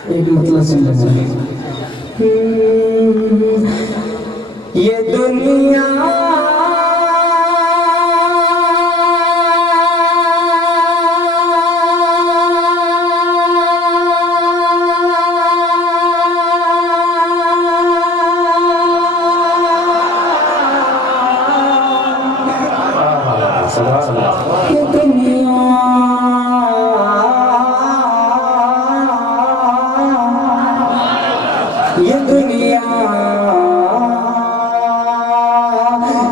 एक मतलब सुन लो। ये दुनिया ये दुनिया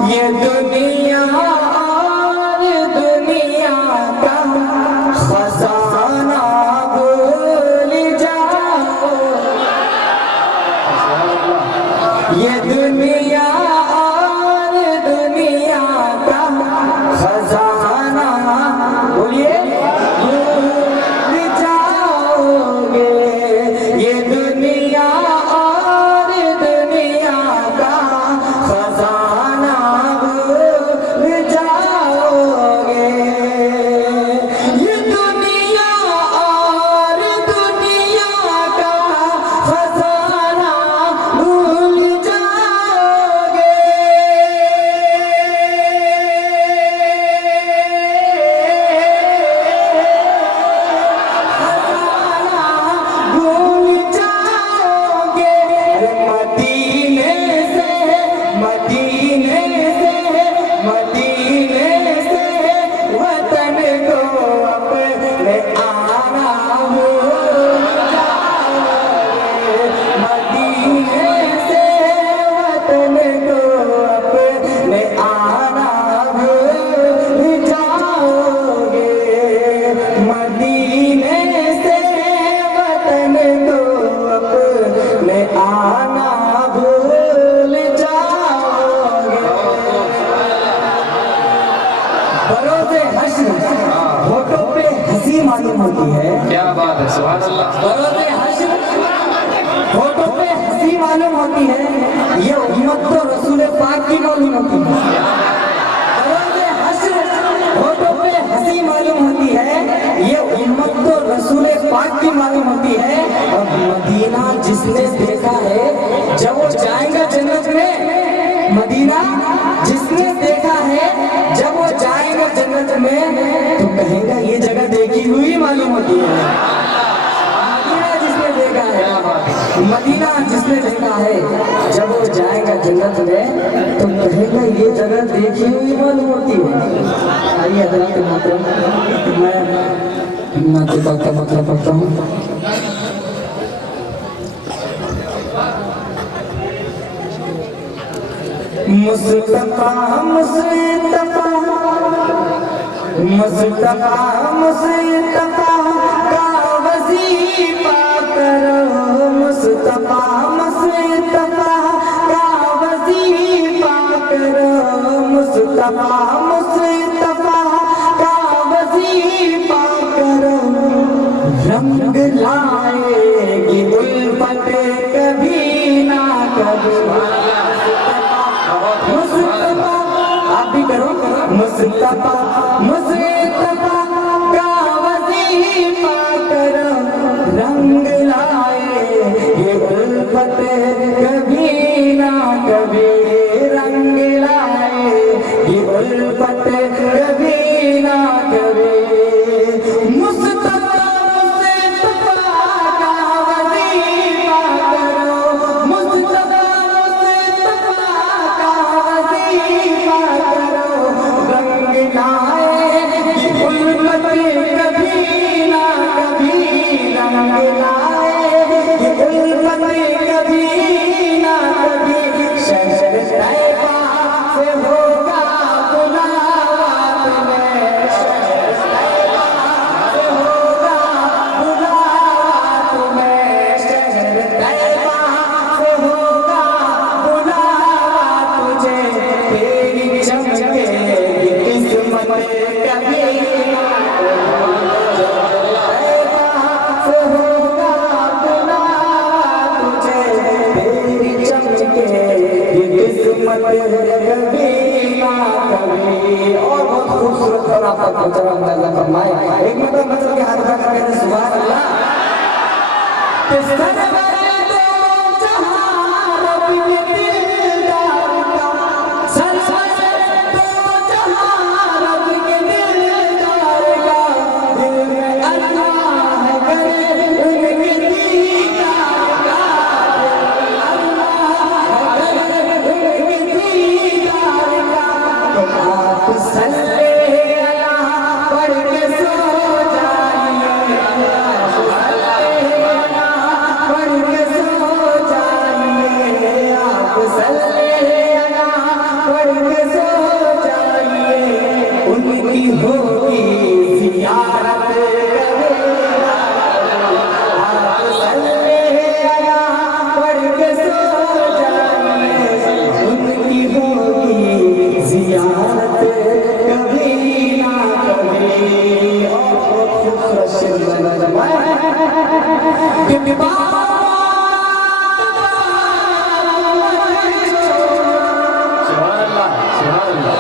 ये दुनिया और दुनिया का खजाना भूल जाओ। ये दुनिया और दुनिया का खजाना बोलिए भूल जाओगे। ये दुनिया होठों पे हंसी मालूम होती है। क्या बात है, सुभान अल्लाह। होठों पे हंसी मालूम होती है, ये उम्मत तो रसूल पाक की मालूम होती है। होठों पे हंसी मालूम होती है, ये उम्मत तो रसूल पाक की मालूम होती है। और मदीना जिसने देखा है जब वो जाएगा जन्नत में, मदीना जिसने देखा है जब वो जाएगा जन्नत में तो कहेगा ये जगह देखी हुई मालूम होती है। मदीना जिसने देखा है, मदीना जिसने देखा है जब वो जाएगा जन्नत में तो कहेगा ये जगह देखी हुई मालूम होती है। आइए हज़रात मोहतरम, मैं नातिका का मतलब पढ़ता हूँ। मुस्तफा मुस्तफा मुस्तफा मुस्तफा का वजीफा करो। मुस्तफा मुस्तफा का वजीफा करो। मुस्तफा मुस्तफा का वजीफा करो। रंग लाएगी उल्फत कभी ना कभी। आप भी करो। मुस्तफा मुस्तफा का वजीफा करो। रंग लाए ये उल्फत कभी ना कभी। रंग लाए ये उल्फत कभी ना कभी। और बहुत खूबसूरत और आपका अंदाजा फरमाए। एक मतलब के हाथ उठा कर कहते सुभान अल्लाह। कि सरवरे दो जहां रब के दिलदार का, सरवरे दो जहां रब के दिलदार का, दिल में अल्लाह करे उनके दीदार का, अल्लाह करे उनके दीदार का। तो आप सल्ले अला पढ़ के सो जाइए, आप सल्ले अला पढ़ के सो जाइए, आप सल्ले अला पढ़ के सो जाइए, उनकी होगी ज़ियारत करेगा। आप सल्ले अला पढ़ के सो जाइए, उनकी होगी ज़ियारत कभी ना कभी। और खूबसूरत शेर बना जमाया बीबी बाबा सुभान अल्लाह, सुभान अल्लाह।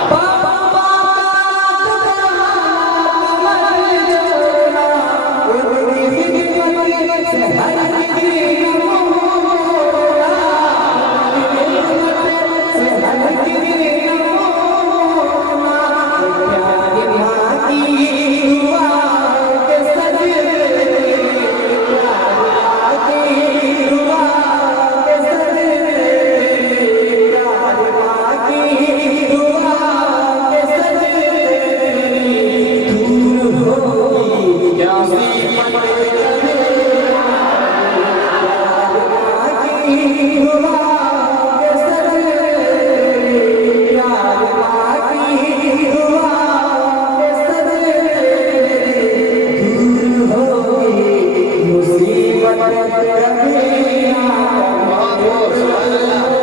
क्या मुसीबत कभी ना बात हो, सुभान अल्लाह।